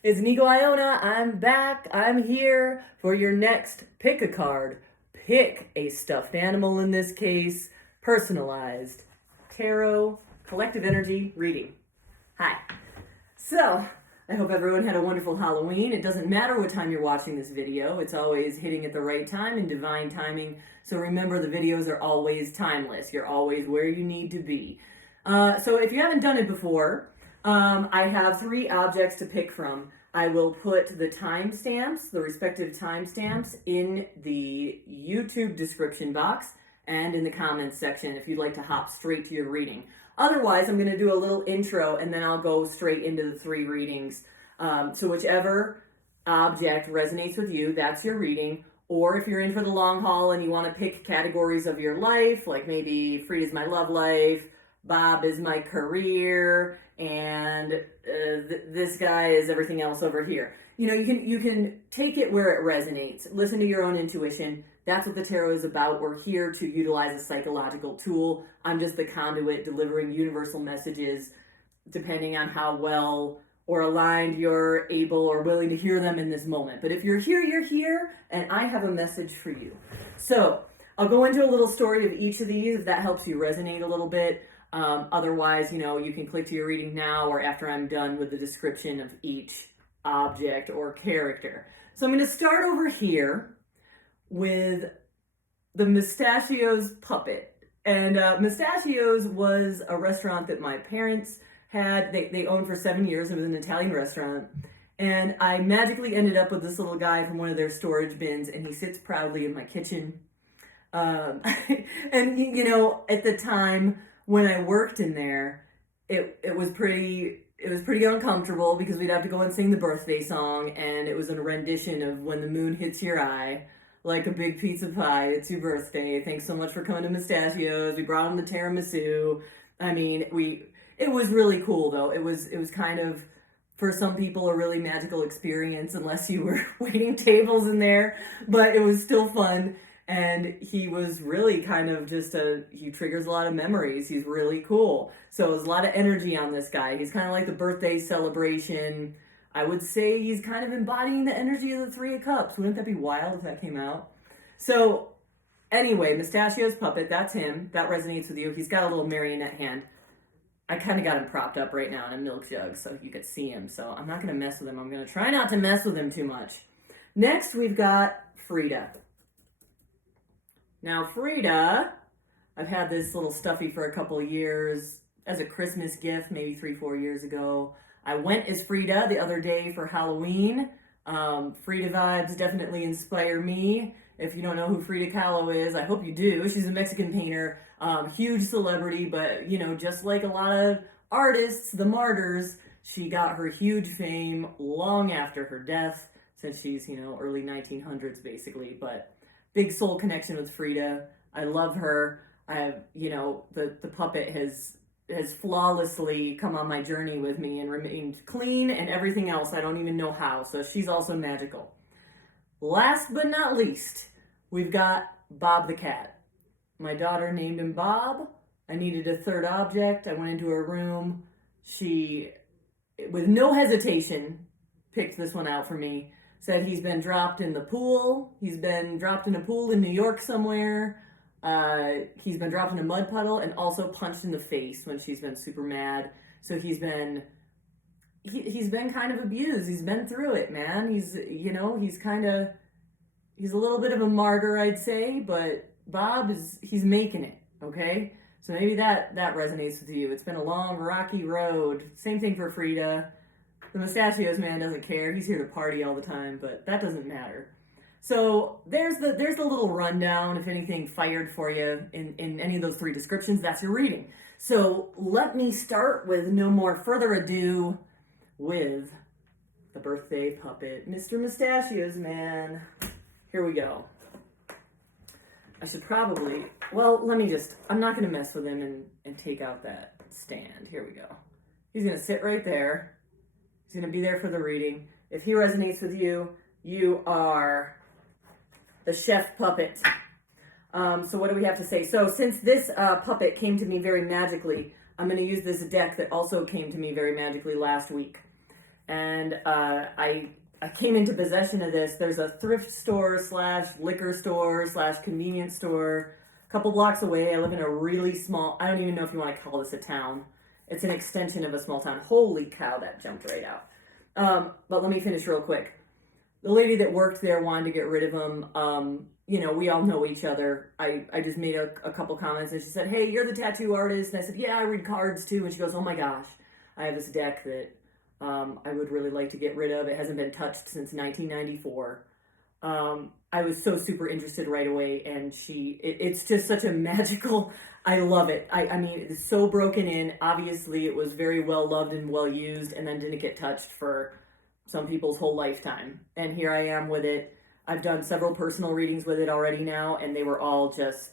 It's Nico Iona. I'm back. I'm here for your next pick a card. Pick a stuffed animal in this case, personalized tarot collective energy reading. Hi. So, I hope everyone had a wonderful Halloween. It doesn't matter what time you're watching this video. It's always hitting at the right time and divine timing. So remember, the videos are always timeless. You're always where you need to be. So if you haven't done it before, I have 3 objects to pick from. I will put the timestamps, the respective timestamps, in the YouTube description box and in the comments section if you'd like to hop straight to your reading. Otherwise, I'm going to do a little intro and then I'll go straight into the 3 readings. So whichever object resonates with you, that's your reading. Or if you're in for the long haul and you want to pick categories of your life, like maybe Frida's my love life, Bob is my career, and this guy is everything else over here. You know, you can take it where it resonates. Listen to your own intuition. That's what the tarot is about. We're here to utilize a psychological tool. I'm just the conduit delivering universal messages depending on how well or aligned you're able or willing to hear them in this moment. But if you're here, and I have a message for you. So I'll go into a little story of each of these if that helps you resonate a little bit. Otherwise, you know, you can click to your reading now or after I'm done with the description of each object or character. So I'm going to start over here with the Mustachios puppet. And Mustachios was a restaurant that my parents had. They owned for 7 years. It was an Italian restaurant. And I magically ended up with this little guy from one of their storage bins, and he sits proudly in my kitchen. And, you know, at the time when I worked in there, it was pretty uncomfortable because we'd have to go and sing the birthday song, and it was a rendition of When the Moon Hits Your Eye, like a big pizza pie, it's your birthday, thanks so much for coming to Mustachios, we brought him the tiramisu. I mean, it was really cool though. It was kind of, for some people, a really magical experience unless you were waiting tables in there, but it was still fun. And he was really kind of just he triggers a lot of memories. He's really cool. So there's a lot of energy on this guy. He's kind of like the birthday celebration. I would say he's kind of embodying the energy of the 3 of Cups. Wouldn't that be wild if that came out? So anyway, Mustachio's puppet, that's him. That resonates with you. He's got a little marionette hand. I kind of got him propped up right now in a milk jug so you could see him. So I'm not going to mess with him. I'm going to try not to mess with him too much. Next, we've got Frida. Now, Frida, I've had this little Stuffy for a couple of years as a Christmas gift, maybe 3-4 years ago. I went as Frida the other day for Halloween. Frida vibes definitely inspire me. If you don't know who Frida Kahlo is, I hope you do. She's a Mexican painter, huge celebrity, but, you know, just like a lot of artists, the martyrs, she got her huge fame long after her death, since she's, you know, early 1900s basically, but big soul connection with Frida. I love her. You know, the puppet has flawlessly come on my journey with me and remained clean and everything else. I don't even know how. So she's also magical. Last but not least, we've got Bob the cat. My daughter named him Bob. I needed a 3rd object. I went into her room. She, with no hesitation, picked this one out for me. Said he's been dropped in the pool. He's been dropped in a pool in New York somewhere. He's been dropped in a mud puddle and also punched in the face when she's been super mad. So he's been kind of abused. He's been through it, man. He's a little bit of a martyr, I'd say, but Bob he's making it, okay? So maybe that resonates with you. It's been a long, rocky road. Same thing for Frida. The Mustachios man doesn't care. He's here to party all the time, but that doesn't matter. So there's the little rundown. If anything fired for you in any of those 3 descriptions, that's your reading. So let me start with no more further ado with the birthday puppet, Mr. Mustachios man. Here we go. I should probably, I'm not going to mess with him and take out that stand. Here we go. He's going to sit right there. He's going to be there for the reading. If he resonates with you, you are the chef puppet. So what do we have to say? So since this puppet came to me very magically, I'm going to use this deck that also came to me very magically last week. and I came into possession of this. There's a thrift store slash liquor store slash convenience store a couple blocks away. I live in a really small, I don't even know if you want to call this a town. It's an extension of a small town. Holy cow, that jumped right out. But let me finish real quick. The lady that worked there wanted to get rid of them. You know, we all know each other. I just made a couple comments, and she said, hey, you're the tattoo artist. And I said, yeah, I read cards too. And she goes, oh my gosh, I have this deck that I would really like to get rid of. It hasn't been touched since 1994. I was so super interested right away, and it's just such a magical, I love it. I mean, it's so broken in. Obviously, it was very well loved and well used, and then didn't get touched for some people's whole lifetime. And here I am with it. I've done several personal readings with it already now, and they were all just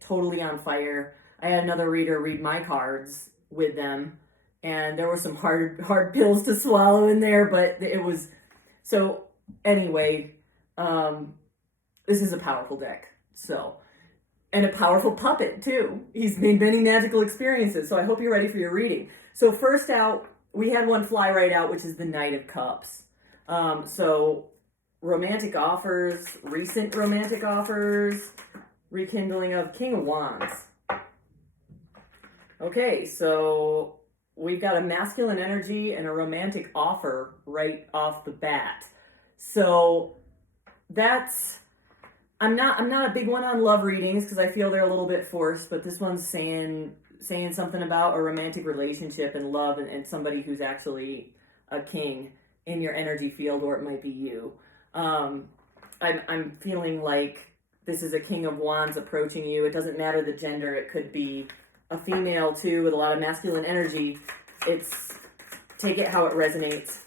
totally on fire. I had another reader read my cards with them, and there were some hard pills to swallow in there, but it was, so anyway, this is a powerful deck, so, and a powerful puppet too. He's made many magical experiences, so I hope you're ready for your reading. So first out, we had one fly right out, which is the Knight of Cups. So romantic offers, recent romantic offers, rekindling of King of Wands. Okay, so we've got a masculine energy and a romantic offer right off the bat. So that's, I'm not a big one on love readings because I feel they're a little bit forced, but this one's saying something about a romantic relationship and love and somebody who's actually a king in your energy field, or it might be you. I'm feeling like this is a King of Wands approaching you. It doesn't matter the gender. It could be a female too with a lot of masculine energy. It's, take it how it resonates.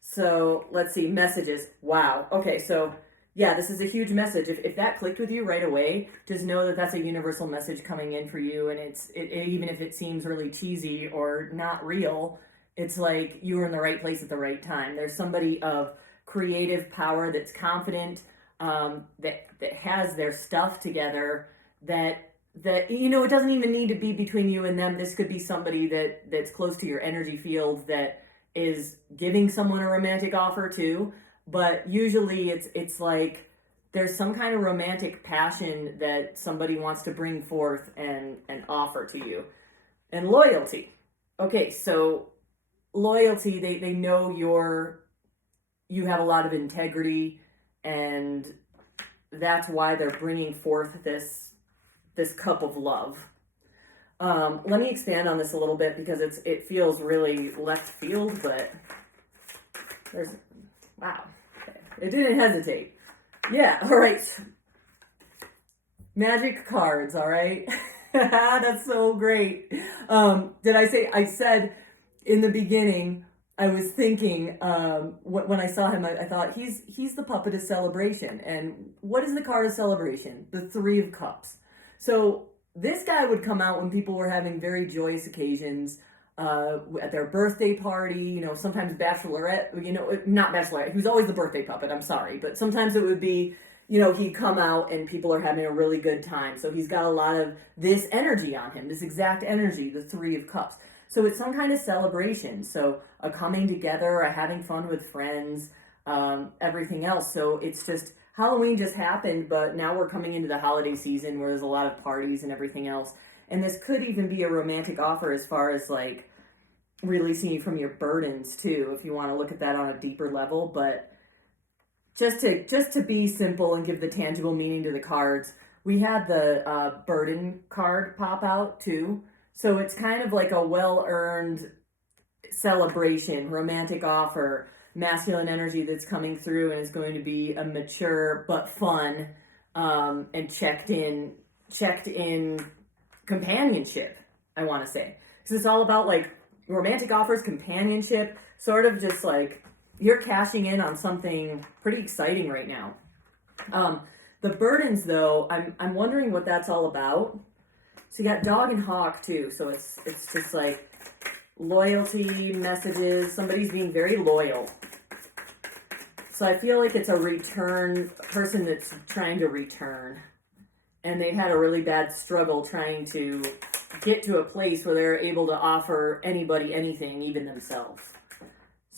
So let's see, messages. Wow. Okay, so yeah, this is a huge message. If that clicked with you right away, just know that that's a universal message coming in for you. And even if it seems really cheesy or not real, it's like you were in the right place at the right time. There's somebody of creative power that's confident, that has their stuff together, that you know, it doesn't even need to be between you and them. This could be somebody that's close to your energy field that is giving someone a romantic offer too. But usually it's like there's some kind of romantic passion that somebody wants to bring forth and offer to you. And loyalty. Okay, so loyalty, they know you have a lot of integrity, and that's why they're bringing forth this cup of love. Let me expand on this a little bit because it feels really left field, but there's, wow, okay. It didn't hesitate. Yeah, all right. Magic cards, all right? That's so great. I said in the beginning, I was thinking, when I saw him, I thought, he's the puppet of celebration. And what is the card of celebration? The Three of Cups. So this guy would come out when people were having very joyous occasions, at their birthday party, you know, sometimes bachelorette, you know, not bachelorette, he was always the birthday puppet, I'm sorry, but sometimes it would be, you know, he'd come out and people are having a really good time. So he's got a lot of this energy on him, this exact energy, the Three of Cups. So it's some kind of celebration. So a coming together, a having fun with friends, everything else. So it's just, Halloween just happened, but now we're coming into the holiday season where there's a lot of parties and everything else. And this could even be a romantic offer as far as like releasing you from your burdens too, if you want to look at that on a deeper level. But just to be simple and give the tangible meaning to the cards, we had the burden card pop out too. So it's kind of like a well-earned celebration, romantic offer, masculine energy that's coming through, and is going to be a mature but fun, and checked in companionship, I want to say. Because it's all about like romantic offers, companionship, sort of just like you're cashing in on something pretty exciting right now. The burdens though, I'm wondering what that's all about. So you got dog and hawk too, so it's just like loyalty messages, somebody's being very loyal. So I feel like it's a return person that's trying to return. And they've had a really bad struggle trying to get to a place where they're able to offer anybody anything, even themselves.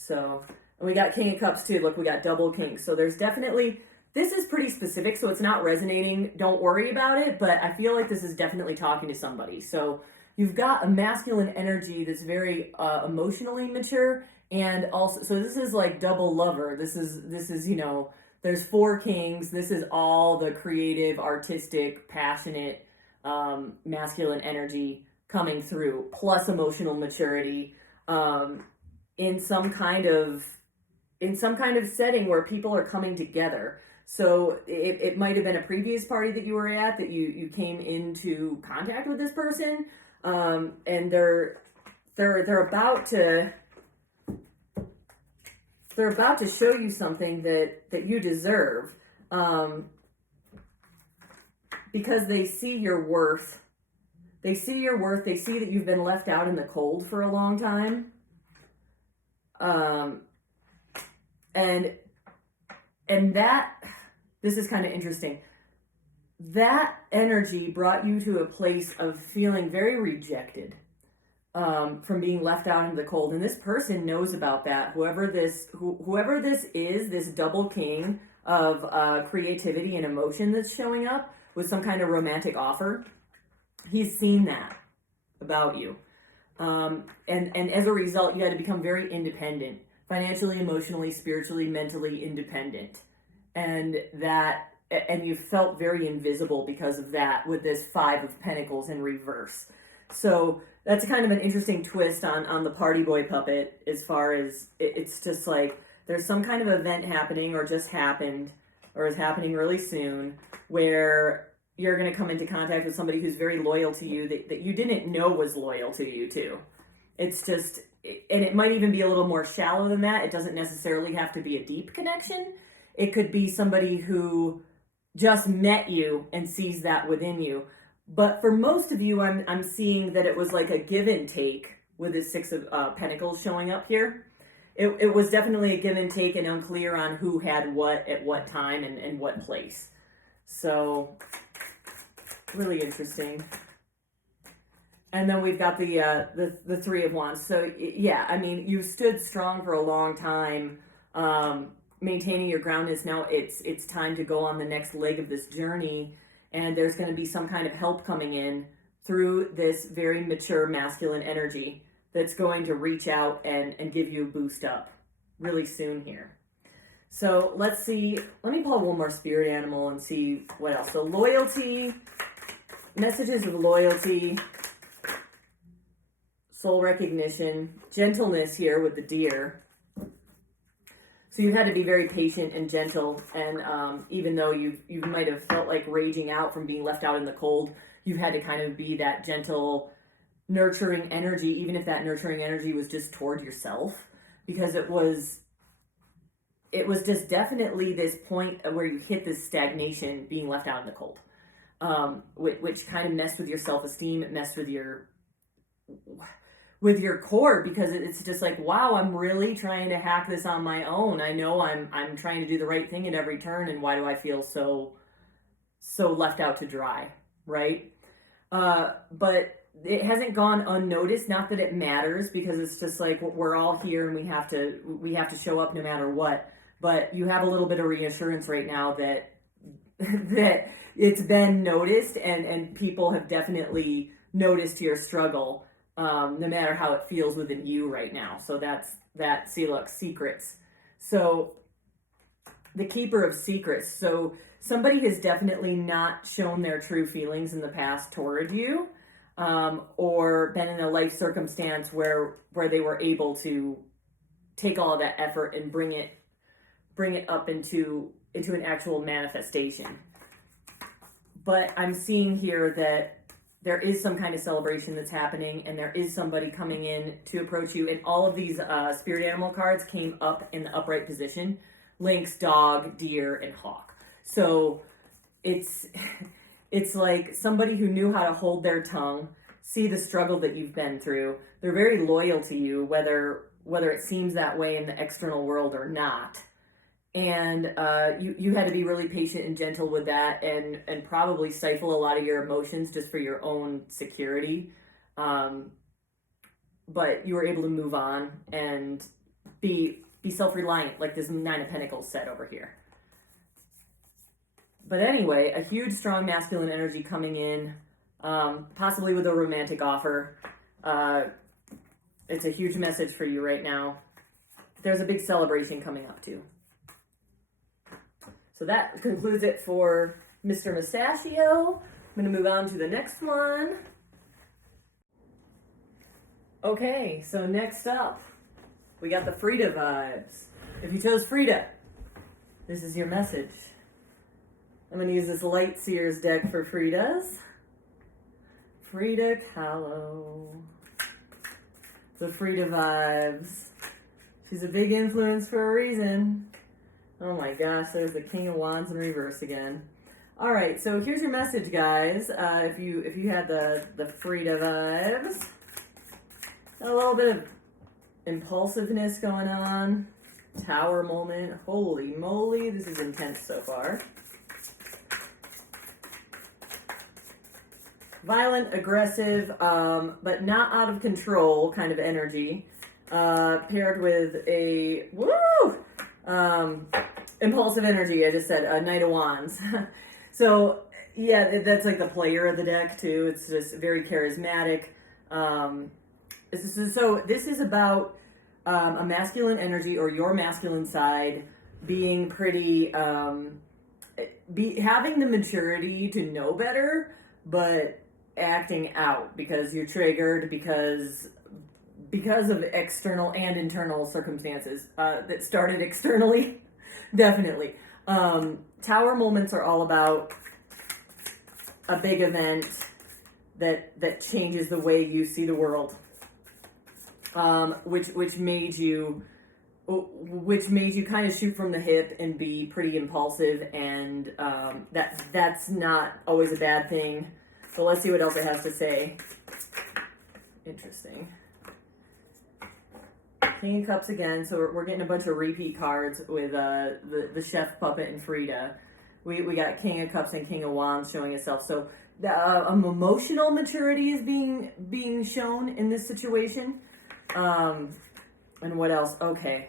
So, and we got King of Cups too. Look, we got double kings. So there's definitely, this is pretty specific, so it's not resonating. Don't worry about it, but I feel like this is definitely talking to somebody. So you've got a masculine energy that's very emotionally mature, and also, so this is like double lover. This is, you know, there's 4 kings. This is all the creative, artistic, passionate, masculine energy coming through, plus emotional maturity, in some kind of setting where people are coming together. So it might have been a previous party that you were at that you came into contact with this person, and they're about to show you something that you deserve, because they see your worth. They see your worth. They see that you've been left out in the cold for a long time. And that, this is kind of interesting. That energy brought you to a place of feeling very rejected, from being left out in the cold. And this person knows about that. Whoever this is, this double king of creativity and emotion that's showing up with some kind of romantic offer, he's seen that about you. And as a result, you had to become very independent, financially, emotionally, spiritually, mentally independent. And you felt very invisible because of that, with this 5 of Pentacles in reverse. So that's kind of an interesting twist on the party boy puppet, as far as it's just like there's some kind of event happening, or just happened, or is happening really soon, where you're going to come into contact with somebody who's very loyal to you, that you didn't know was loyal to you too. It's just, and it might even be a little more shallow than that. It doesn't necessarily have to be a deep connection. It could be somebody who just met you and sees that within you. But for most of you, I'm seeing that it was like a give and take with the 6 of Pentacles showing up here. It was definitely a give and take, and unclear on who had what at what time and what place. So really interesting. And then we've got the 3 of Wands. So yeah, I mean, you stood strong for a long time, maintaining your groundedness. Now it's time to go on the next leg of this journey, and there's going to be some kind of help coming in through this very mature masculine energy that's going to reach out and give you a boost up really soon here. So let's see. Let me pull one more spirit animal and see what else. So loyalty, messages of loyalty, soul recognition, gentleness here with the deer. So you had to be very patient and gentle, and even though you might have felt like raging out from being left out in the cold, you had to kind of be that gentle, nurturing energy, even if that nurturing energy was just toward yourself, because it was just definitely this point where you hit this stagnation, being left out in the cold, which kind of messed with your self-esteem. It messed with your core, because it's just like, wow, I'm really trying to hack this on my own. I know I'm trying to do the right thing at every turn, and why do I feel so left out to dry, right? But it hasn't gone unnoticed. Not that it matters, because it's just like we're all here and we have to show up no matter what. But you have a little bit of reassurance right now that that it's been noticed, and people have definitely noticed your struggle, no matter how it feels within you right now. So that's that. See, look, secrets. So the keeper of secrets. So somebody has definitely not shown their true feelings in the past toward you, or been in a life circumstance where they were able to take all of that effort and bring it up into an actual manifestation. But I'm seeing here that there is some kind of celebration that's happening, and there is somebody coming in to approach you. And all of these spirit animal cards came up in the upright position: lynx, dog, deer, and hawk. So it's like somebody who knew how to hold their tongue, see the struggle that you've been through. They're very loyal to you, whether it seems that way in the external world or not. And you had to be really patient and gentle with that, and probably stifle a lot of your emotions just for your own security. But you were able to move on, and be self-reliant, like this Nine of Pentacles said over here. But anyway, a huge, strong masculine energy coming in, possibly with a romantic offer. It's a huge message for you right now. There's a big celebration coming up too. So that concludes it for Mr. Mustachio. I'm going to move on to the next one. Okay, so next up, we got the Frida vibes. If you chose Frida, this is your message. I'm going to use this Light Seers deck for Frida's. Frida Kahlo. The Frida vibes. She's a big influence for a reason. Oh my gosh, there's the King of Wands in reverse again. All right, so here's your message, guys. If you had the Frida vibes, a little bit of impulsiveness going on. Tower moment. Holy moly, this is intense so far. Violent, aggressive, but not out of control kind of energy, paired with a impulsive energy. I just said a Knight of Wands. So yeah, that's like the player of the deck too. It's just very charismatic. So this is about a masculine energy, or your masculine side being pretty, having the maturity to know better, but acting out because you're triggered because of external and internal circumstances that started externally. Definitely. Tower moments are all about a big event that changes the way you see the world, which made you kind of shoot from the hip and be pretty impulsive, and that's not always a bad thing. So let's see what else it has to say. Interesting. King of Cups again. So we're getting a bunch of repeat cards with the Chef Puppet and Frida. We got King of Cups and King of Wands showing itself. So emotional maturity is being shown in this situation. And what else? Okay.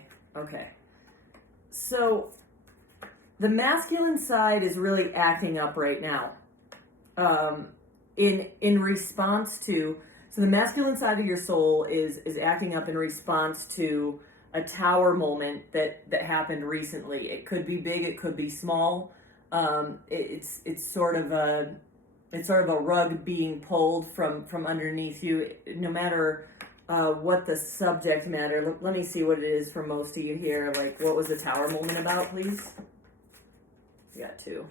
So the masculine side is really acting up right now. In response to, so the masculine side of your soul is acting up in response to a tower moment that happened recently. It could be big, it could be small. It's sort of a rug being pulled from underneath you, no matter what the subject matter. Let me see what it is for most of you here. Like, what was the tower moment about, please? We got two.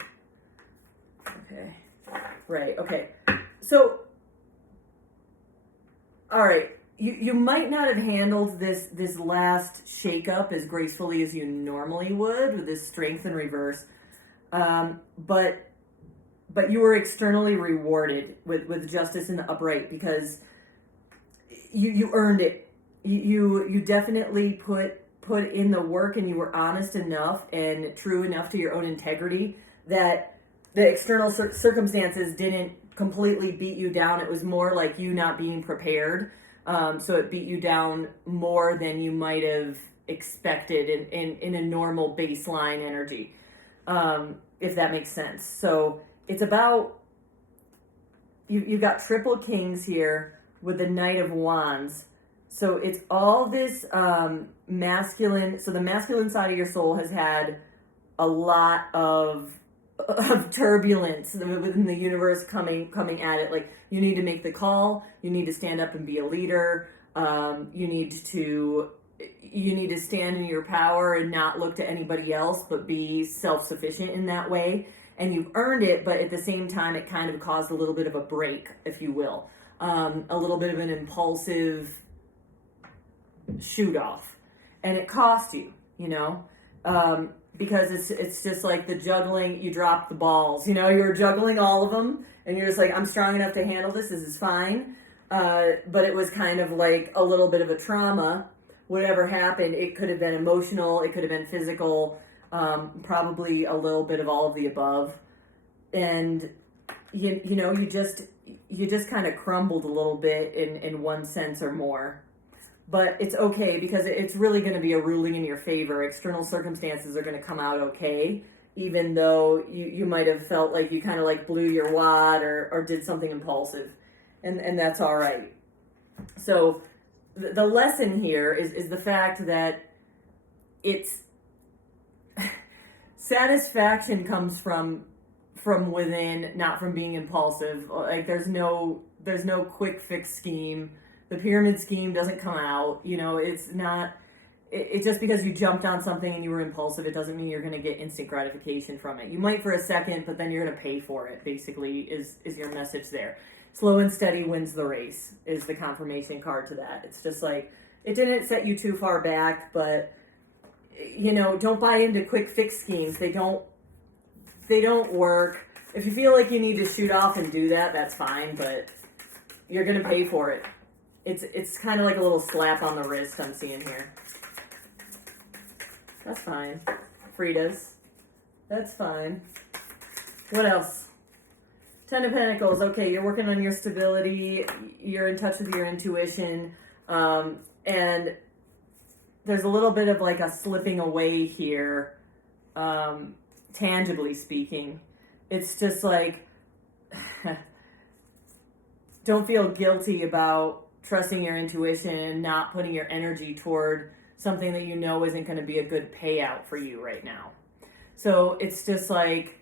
Okay. Right, okay. So, all right, you might not have handled this last shakeup as gracefully as you normally would with this Strength in reverse, but you were externally rewarded with Justice in the upright because you earned it. You definitely put in the work, and you were honest enough and true enough to your own integrity that the external circumstances didn't completely beat you down. It was more like you not being prepared. So it beat you down more than you might have expected in a normal baseline energy, if that makes sense. So it's about, you've got triple kings here with the Knight of Wands. So it's all this masculine. So the masculine side of your soul has had a lot of turbulence within the universe coming at it. Like, you need to make the call, you need to stand up and be a leader, you need to stand in your power and not look to anybody else, but be self-sufficient in that way. And you've earned it, but at the same time it kind of caused a little bit of a break, if you will, a little bit of an impulsive shoot off, and it cost you, because it's just like the juggling. You drop the balls, you're juggling all of them, and you're just like, I'm strong enough to handle this is fine. But it was kind of like a little bit of a trauma. Whatever happened, it could have been emotional, it could have been physical, probably a little bit of all of the above. And you just kind of crumbled a little bit in one sense or more. but it's okay because it's really going to be a ruling in your favor. External circumstances are going to come out okay, even though you might have felt like you kind of like blew your wad or did something impulsive, and that's all right. So the lesson here is the fact that it's satisfaction comes from within, not from being impulsive. Like there's no quick fix scheme. The pyramid scheme doesn't come out. It's not. It's just because you jumped on something and you were impulsive, it doesn't mean you're going to get instant gratification from it. You might for a second, but then you're going to pay for it. Basically, is your message there? Slow and steady wins the race is the confirmation card to that. It's just like it didn't set you too far back, but don't buy into quick fix schemes. They don't work. If you feel like you need to shoot off and do that, that's fine, but you're going to pay for it. It's kind of like a little slap on the wrist I'm seeing here. That's fine. Frida's. That's fine. What else? Ten of Pentacles. Okay, you're working on your stability. You're in touch with your intuition. And there's a little bit of like a slipping away here, tangibly speaking. It's just like, don't feel guilty about trusting your intuition and not putting your energy toward something that isn't going to be a good payout for you right now. So it's just like,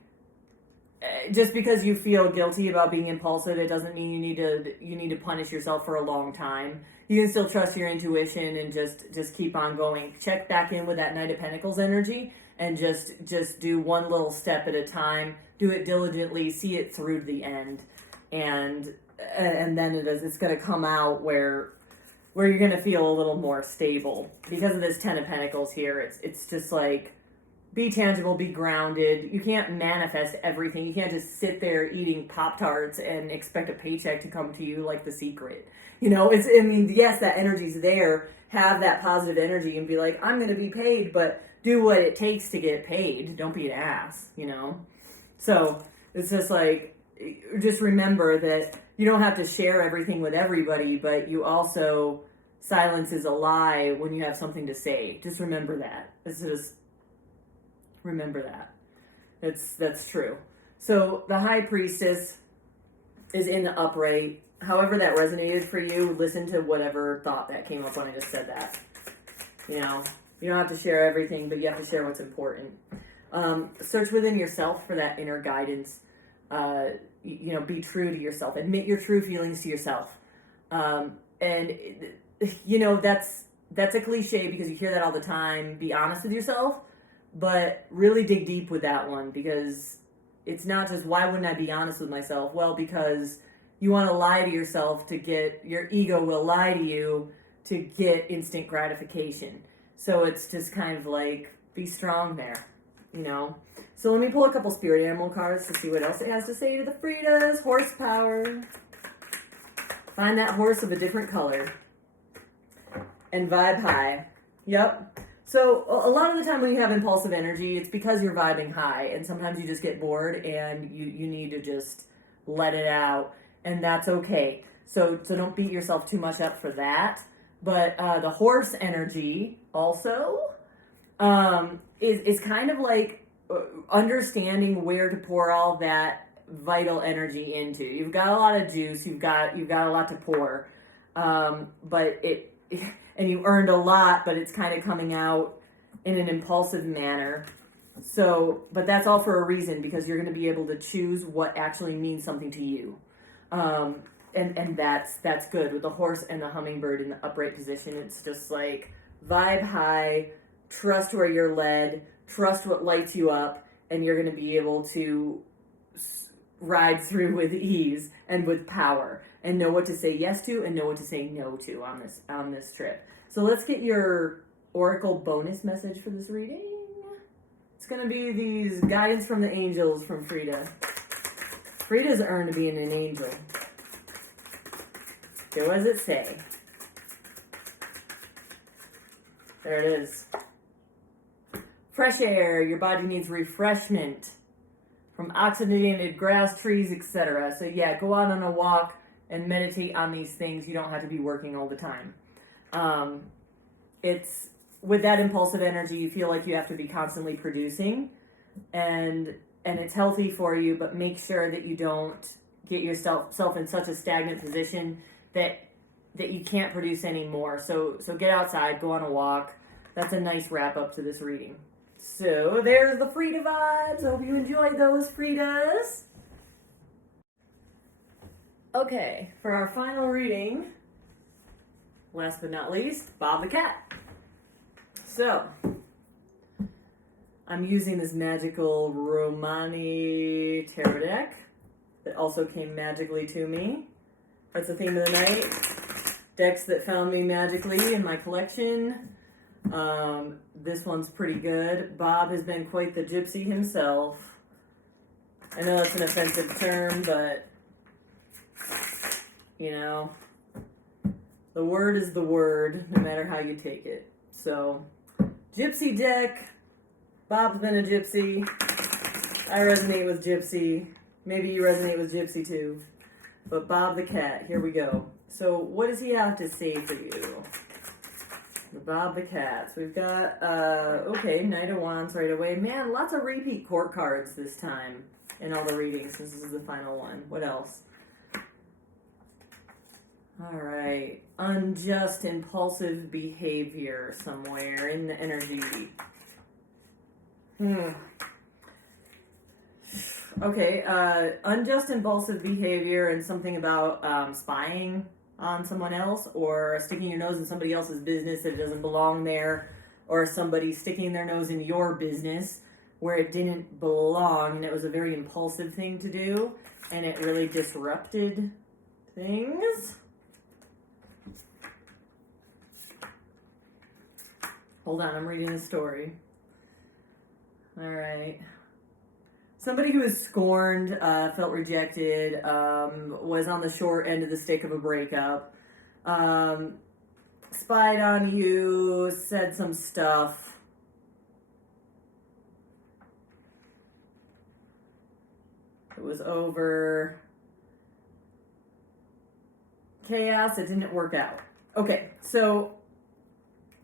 just because you feel guilty about being impulsive, it doesn't mean you need to punish yourself for a long time. You can still trust your intuition and just keep on going. Check back in with that Knight of Pentacles energy and just do one little step at a time. Do it diligently, see it through to the end, and then it's going to come out where you're going to feel a little more stable. Because of this Ten of Pentacles here, it's just like, be tangible, be grounded. You can't manifest everything. You can't just sit there eating Pop-Tarts and expect a paycheck to come to you like The Secret. Yes, that energy's there. Have that positive energy and be like, I'm going to be paid, but do what it takes to get paid. Don't be an ass, So it's just like, just remember that you don't have to share everything with everybody, but you also, silence is a lie when you have something to say. Just remember that. Remember that. That's true. So the High Priestess is in the upright. However that resonated for you, listen to whatever thought that came up when I just said that. You don't have to share everything, but you have to share what's important. Search within yourself for that inner guidance. Be true to yourself. Admit your true feelings to yourself. And that's a cliche because you hear that all the time. Be honest with yourself, but really dig deep with that one, because it's not just, why wouldn't I be honest with myself? Well, because you want to lie to yourself to get, your ego will lie to you to get instant gratification. So it's just kind of like, be strong there, So let me pull a couple spirit animal cards to see what else it has to say to the Fridas. Horsepower. Find that horse of a different color. And vibe high. Yep. So a lot of the time when you have impulsive energy, it's because you're vibing high. And sometimes you just get bored and you need to just let it out. And that's okay. So don't beat yourself too much up for that. But the horse energy also is kind of like understanding where to pour all that vital energy into. You've got a lot of juice. You've got a lot to pour. And you earned a lot, but it's kind of coming out in an impulsive manner. So, but that's all for a reason, because you're going to be able to choose what actually means something to you. And that's good. With the horse and the hummingbird in the upright position, it's just like vibe high, trust where you're led, trust what lights you up, and you're going to be able to ride through with ease and with power, and know what to say yes to and know what to say no to on this trip. So let's get your oracle bonus message for this reading. It's going to be these guidance from the angels from Frida. Frida's earned being an angel. Okay, what does it say? There it is. Fresh air. Your body needs refreshment from oxygenated grass, trees, etc. So yeah, go out on a walk and meditate on these things. You don't have to be working all the time. It's with that impulsive energy, you feel like you have to be constantly producing, and it's healthy for you, but make sure that you don't get yourself in such a stagnant position that you can't produce anymore. So get outside, go on a walk. That's a nice wrap up to this reading. So there's the Frida vibes. Hope you enjoyed those, Fridas. Okay, for our final reading, last but not least, Bob the Cat. So, I'm using this magical Romani tarot deck that also came magically to me. That's the theme of the night. Decks that found me magically in my collection. This one's pretty good. Bob has been quite the gypsy himself. I know that's an offensive term, but you know, the word is the word, no matter how you take it. So, gypsy deck. Bob's been a gypsy. I resonate with gypsy. Maybe you resonate with gypsy too. But Bob the Cat, here we go. So, what does he have to say for you? Bob the Cat. So we've got, Knight of Wands right away. Man, lots of repeat court cards this time in all the readings. This is the final one. What else? All right. Unjust, impulsive behavior somewhere in the energy. Okay, unjust, impulsive behavior and something about spying on someone else, or sticking your nose in somebody else's business that doesn't belong there, or somebody sticking their nose in your business where it didn't belong, and it was a very impulsive thing to do, and it really disrupted things. Hold on, I'm reading a story. All right. Somebody who was scorned, felt rejected, was on the short end of the stick of a breakup, spied on you, said some stuff. It was over. Chaos, it didn't work out. Okay, so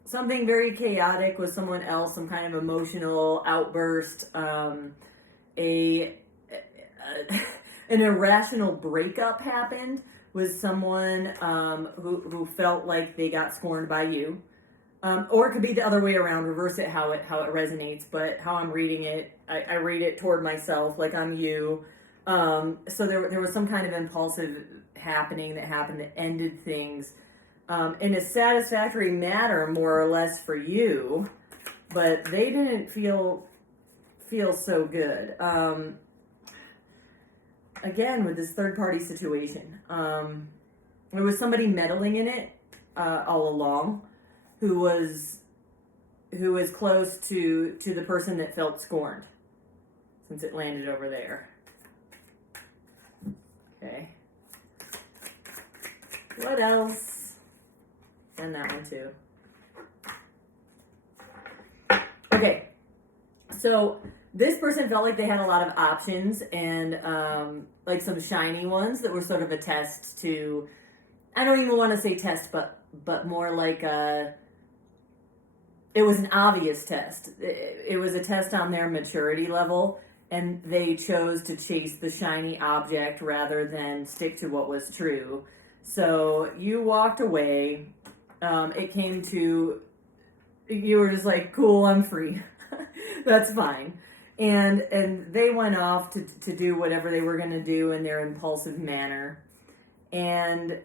something very chaotic with someone else, some kind of emotional outburst, an irrational breakup happened with someone who felt like they got scorned by you, or it could be the other way around. Reverse it how it resonates. But how I'm reading it, I read it toward myself, like I'm you. So there was some kind of impulsive happening that ended things in a satisfactory manner, more or less for you, but they didn't feel so good. Again, with this third party situation, there was somebody meddling in it all along, who was close to the person that felt scorned, since it landed over there. Okay. What else? And that one too. Okay. So this person felt like they had a lot of options, and like some shiny ones that were sort of a test to, I don't even want to say test, but more like it was an obvious test. It was a test on their maturity level, and they chose to chase the shiny object rather than stick to what was true. So you walked away. It came to, you were just like, cool, I'm free. That's fine. And they went off to do whatever they were going to do in their impulsive manner. And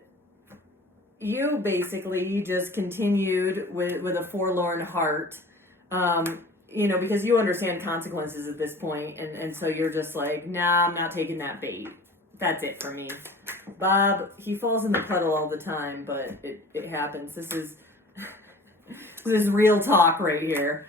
you basically just continued with a forlorn heart, because you understand consequences at this point. And so you're just like, nah, I'm not taking that bait. That's it for me. Bob, he falls in the puddle all the time, but it happens. This is real talk right here.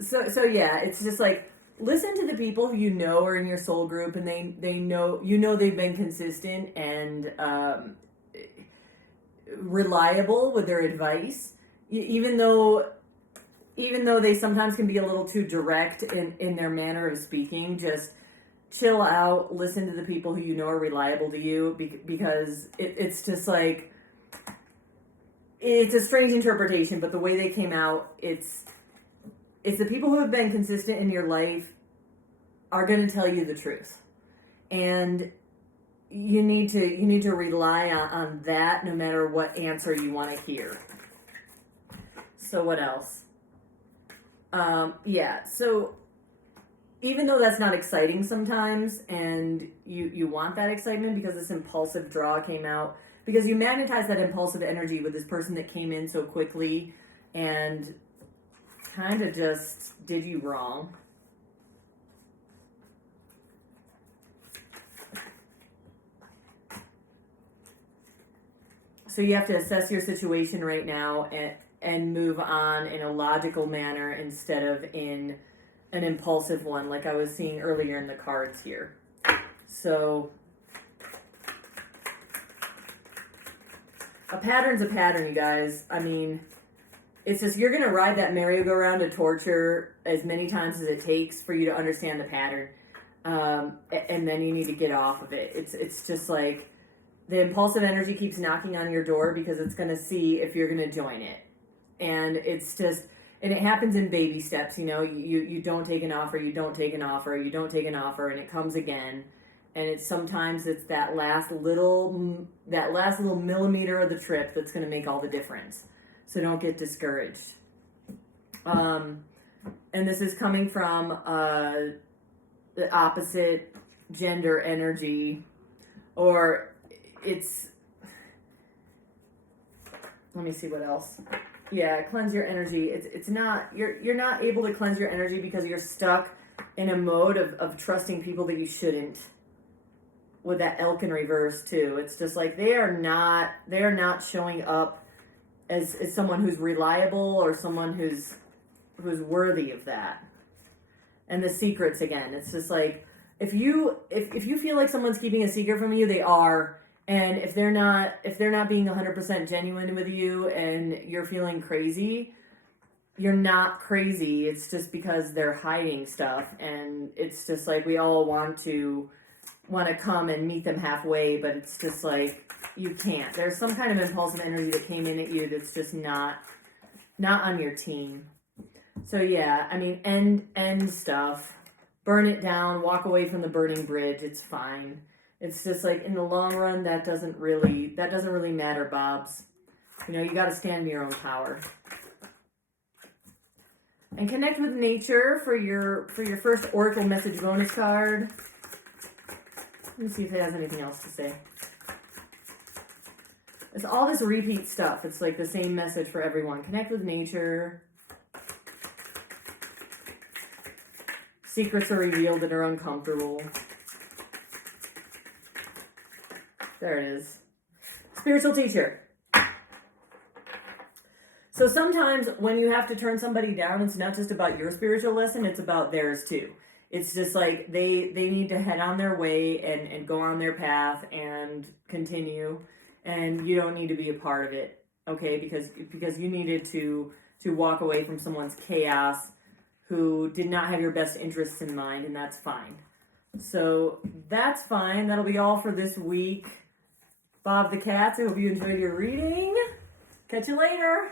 So yeah, it's just like, listen to the people who you know are in your soul group, and they know, they've been consistent and reliable with their advice, even though they sometimes can be a little too direct in their manner of speaking. Just chill out, listen to the people who you know are reliable to you, because it's just like, it's a strange interpretation, but the way they came out, it's the people who have been consistent in your life are going to tell you the truth. And you need to rely on that no matter what answer you want to hear. So what else? So even though that's not exciting sometimes, and you want that excitement because this impulsive draw came out, because you magnetize that impulsive energy with this person that came in so quickly and kind of just did you wrong. So you have to assess your situation right now and move on in a logical manner instead of in an impulsive one, like I was seeing earlier in the cards here. So a pattern's a pattern, you guys. I mean, it's just you're going to ride that merry-go-round of torture as many times as it takes for you to understand the pattern. And then you need to get off of it. It's just like the impulsive energy keeps knocking on your door because it's going to see if you're going to join it. And it's just, and it happens in baby steps, you know, you don't take an offer, you don't take an offer, you don't take an offer, and it comes again. And it's sometimes it's that last little millimeter of the trip that's going to make all the difference. So don't get discouraged. And this is coming from the opposite gender energy, or it's, let me see what else. Yeah, cleanse your energy. It's not, you're not able to cleanse your energy because you're stuck in a mode of trusting people that you shouldn't. With that elk in reverse too. It's just like they are not showing up as someone who's reliable or someone who's worthy of that. And the secrets again. It's just like if you feel like someone's keeping a secret from you, they are. And if they're not being 100% genuine with you and you're feeling crazy, you're not crazy. It's just because they're hiding stuff. And it's just like we all want to come and meet them halfway, but it's just like you can't. There's some kind of impulsive energy that came in at you that's just not on your team. So yeah, I mean, end stuff. Burn it down, walk away from the burning bridge. It's fine. It's just like in the long run, that doesn't really matter, Bobs. You know, you got to stand in your own power. And connect with nature for your first Oracle message bonus card. Let me see if it has anything else to say. It's all this repeat stuff. It's like the same message for everyone. Connect with nature. Secrets are revealed that are uncomfortable. There it is. Spiritual teacher. So sometimes when you have to turn somebody down, it's not just about your spiritual lesson, it's about theirs too. It's just like they need to head on their way and go on their path and continue. And you don't need to be a part of it, okay? Because you needed to walk away from someone's chaos who did not have your best interests in mind, and that's fine. So that's fine. That'll be all for this week. Bob the Cats, I hope you enjoyed your reading. Catch you later.